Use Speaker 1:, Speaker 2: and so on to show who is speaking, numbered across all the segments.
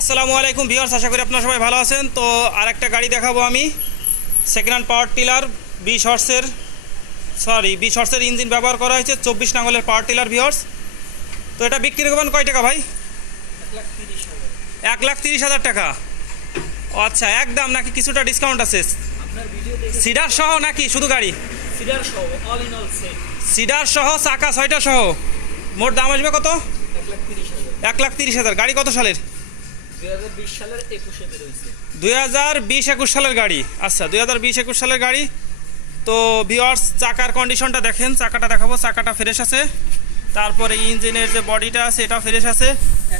Speaker 1: আসসালামু আলাইকুম ভিউয়ার্স আশা করি আপনারা সবাই ভালো আছেন। তো আরেকটা গাড়ি দেখাবো আমি। সেকেন্ড হ্যান্ড পাওয়ার টিলার বিশ হর্সের সরি বিশ হর্সের ইঞ্জিন ব্যবহার করা হয়েছে চব্বিশ নাঙ্গলের পাওয়ার টিলার ভিউয়ার্স। তো এটা বিক্রি করবেন কয় টাকা ভাই? এক লাখ তিরিশ হাজার টাকা। আচ্ছা একদম নাকি কিছুটা ডিসকাউন্ট আছে? সিডার সহ নাকি শুধু গাড়ি?
Speaker 2: সিডার সহ
Speaker 1: চাকা ছয়টা সহ। মোট দাম আসবে কত?
Speaker 2: এক লাখ তিরিশ হাজার।
Speaker 1: গাড়ি কত সালের?
Speaker 2: দুই হাজার বিশ সালের একুশে বেরোয়েছে
Speaker 1: দুই হাজার বিশ একুশ সালের গাড়ি। আচ্ছা দুই হাজার বিশ একুশ সালের গাড়ি। তো ভিওয়ার্স চাকার কন্ডিশনটা দেখেন। চাকাটা দেখাবো। চাকাটা ফ্রেশ আছে। তারপরে ইঞ্জিনের যে বডিটা আছে এটা ফ্রেশ আছে।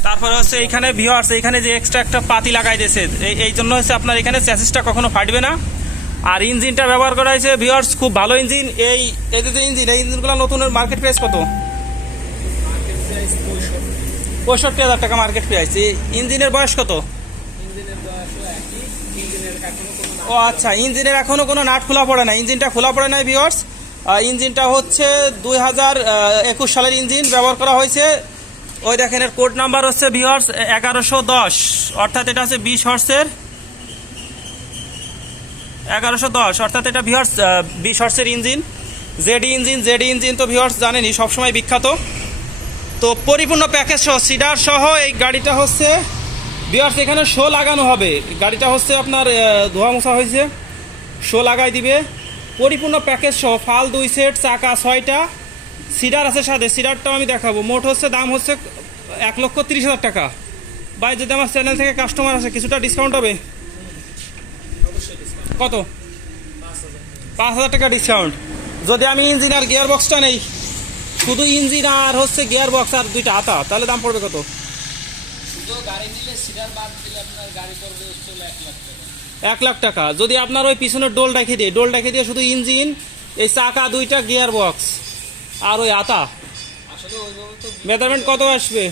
Speaker 1: তারপরে হচ্ছে এইখানে ভিওয়ার্স এইখানে যে এক্সট্রা একটা পাতি লাগাই দিয়েছে এই এই জন্য হচ্ছে আপনার এখানে চ্যাসিসটা কখনো ফাটবে না। আর ইঞ্জিনটা ব্যবহার করা হয়েছে ভিওয়ার্স খুব ভালো ইঞ্জিন। এই এই যে ইঞ্জিন এই ইঞ্জিনগুলো নতুন মার্কেট প্রাইস কত?
Speaker 2: মার্কেট প্রাইস পঁয়ষট্টি
Speaker 1: হাজার টাকা মার্কেট প্রাইস ইঞ্জিনের বয়স কত? ও আচ্ছা ইঞ্জিনের এখনও কোনো নাট খোলা পড়ে না ইঞ্জিনটা খোলা পড়ে নাই ভিওর্স ইঞ্জিনটা হচ্ছে দুই হাজার একুশ সালের ইঞ্জিন ব্যবহার করা হয়েছে। ওই দেখেন এর কোড নাম্বার হচ্ছে ভিওর্স এগারোশো দশ। অর্থাৎ এটা হচ্ছে বিশ হর্সের এগারোশো দশ। অর্থাৎ এটা ভিওর্স বিশ হর্সের engine. JD engine JD engine তো ভিওর্স জানেনই সবসময় বিখ্যাত। তো পরিপূর্ণ প্যাকেজ সহ সিডার সহ এই গাড়িটা হচ্ছে বিয়ার্স এখানে শো লাগানো হবে। গাড়িটা হচ্ছে আপনার ধোয়া মোছা হয়েছে। শো লাগাই দিবে। পরিপূর্ণ প্যাকেজ সহ ফাল দুই সেট, চাকা ছয়টা। সিডার আছে সাথে, সিডারটাও আমি দেখাবো। মোট হচ্ছে দাম হচ্ছে এক লক্ষ তিরিশ হাজার টাকা। ভাই, যদি আমার চ্যানেল থেকে কাস্টমার আছে কিছুটা ডিসকাউন্ট হবে? কত?
Speaker 2: পাঁচ হাজার
Speaker 1: টাকা ডিসকাউন্ট যদি আমি ইঞ্জিন আর গিয়ার বক্সটা নেই শুধু ইঞ্জিন আর হচ্ছে গিয়ার বক্স আর দুইটা আতা তাহলে দাম পড়বে কত?
Speaker 2: এক লাখ টাকা।
Speaker 1: যদি আপনার ওই পিছনের ডোল রেখে দিয়ে ডোল রেখে দিয়ে শুধু ইঞ্জিন এই চাকা দুইটা গিয়ার বক্স আর ওই আতা মেজারমেন্ট কত আসবে?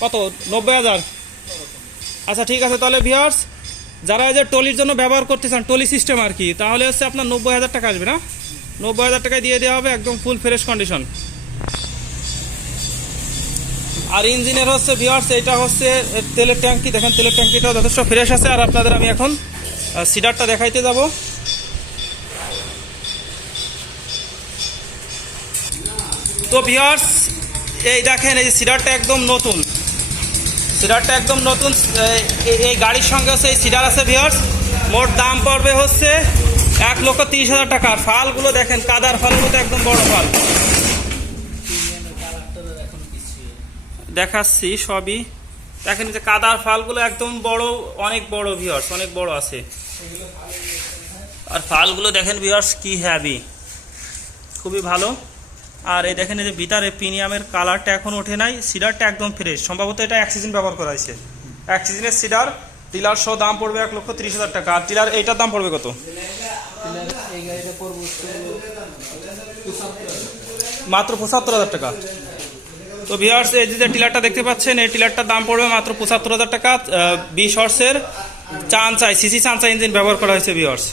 Speaker 1: কত? নব্বই হাজার? আচ্ছা ঠিক আছে তাহলে ভিওর্স যারা এই যে টলির জন্য ব্যবহার করতে চান টলি সিস্টেম আর কি তাহলে হচ্ছে আপনার নব্বই হাজার টাকা আসবে না? নব্বই হাজার টাকায় দিয়ে দেওয়া হবে একদম ফুল ফ্রেশ কন্ডিশন আর ইঞ্জিনের হচ্ছে ভিওয়ার্স এটা হচ্ছে তেলের ট্যাঙ্কি। দেখেন, তেলের ট্যাঙ্কিটাও যথেষ্ট ফ্রেশ আছে। আর আপনাদের আমি এখন সিডারটা দেখাইতে যাব। তো ভিওর্স এই দেখেন, এই সিডারটা একদম নতুন। সিডারটা একদম নতুন এই- গাড়ির সঙ্গে হচ্ছে এই সিডার আছে ভিওর্স মোট দাম পড়বে হচ্ছে এক লক্ষ তিরিশ হাজার টাকা। ফালগুলো দেখেন, কাদার ফালগুলো তো একদম বড় ফাল
Speaker 2: প্রিমিয়ামের কালারটার এখন পিছিয়ে
Speaker 1: দেখাচ্ছি সবই। দেখেন যে কাদার ফালগুলো একদম বড়, অনেক বড় ভিওর্স অনেক বড় আছে। আর ফালগুলো দেখেন ভিওর্স কি হ্যাভি খুবই ভালো। আর এই দেখেন এই যে ভিতরে প্রিমিয়ামের কালারটা এখন ওঠে নাই সিডারটা একদম ফ্রেশ সম্ভবত এটা এক সিজন ব্যবহার করা হয়েছে। এক সিজনের সিডার টিলার সহ দাম পড়বে এক লক্ষ তিরিশ হাজার টাকা। আর টিলার এইটার দাম পড়বে কত? মাত্র পঁচাত্তর হাজার টাকা। তো ভিওর্স এই যে টিলারটা দেখতে পাচ্ছেন, এই টিলারটার দাম পড়বে মাত্র পঁচাত্তর হাজার টাকা বিশ হর্সের চানচাই সিসি চানচাই ইঞ্জিন ব্যবহার করা হয়েছে ভিওর্স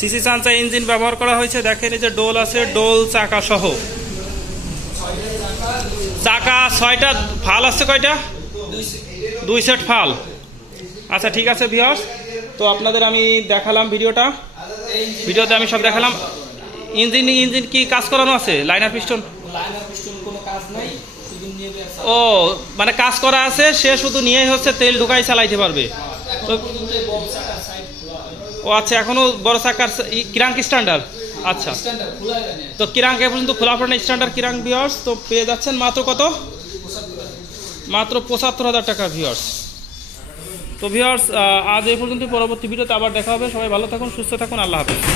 Speaker 1: সিসি চানচাই ইঞ্জিন ব্যবহার করা হয়েছে, দেখেন এই যে ডোল আছে, ডোল, চাকা সহ। চাকা ছয়টা ফাল আছে কয়টা? দুই সেট ফাল আচ্ছা ঠিক আছে ভিওর্স তো আপনাদের আমি দেখালাম ভিডিওটা। ভিডিওতে আমি সব দেখালাম। ইঞ্জিন ইঞ্জিন কি কাজ করানো আছে? লাইনার পিস্টন
Speaker 2: লাইনার পিস্টন কোনো কাজ নাই শুধু নিয়ে ব্যবসা
Speaker 1: ও মানে কাজ করা আছে, সে শুধু নিয়েই হচ্ছে তেল ঢুকাই চালাইতে পারবে। ও আচ্ছা এখনও বড় চাকার কিরাঙ্ক স্ট্যান্ডার্ড আচ্ছা। তো কিরাঙ্ক এ পর্যন্ত খোলা পড়ে স্ট্যান্ডার্ড কিরাঙ্ক ভিওর্স তো পেয়ে যাচ্ছেন মাত্র কত? মাত্র পঁচাত্তর হাজার টাকা ভিওর্স তো ভিওর্স আজ এই পর্যন্ত পরবর্তী ভিডিওতে আবার দেখা হবে। সবাই ভালো থাকুন, সুস্থ থাকুন, আল্লাহ হাফেজ।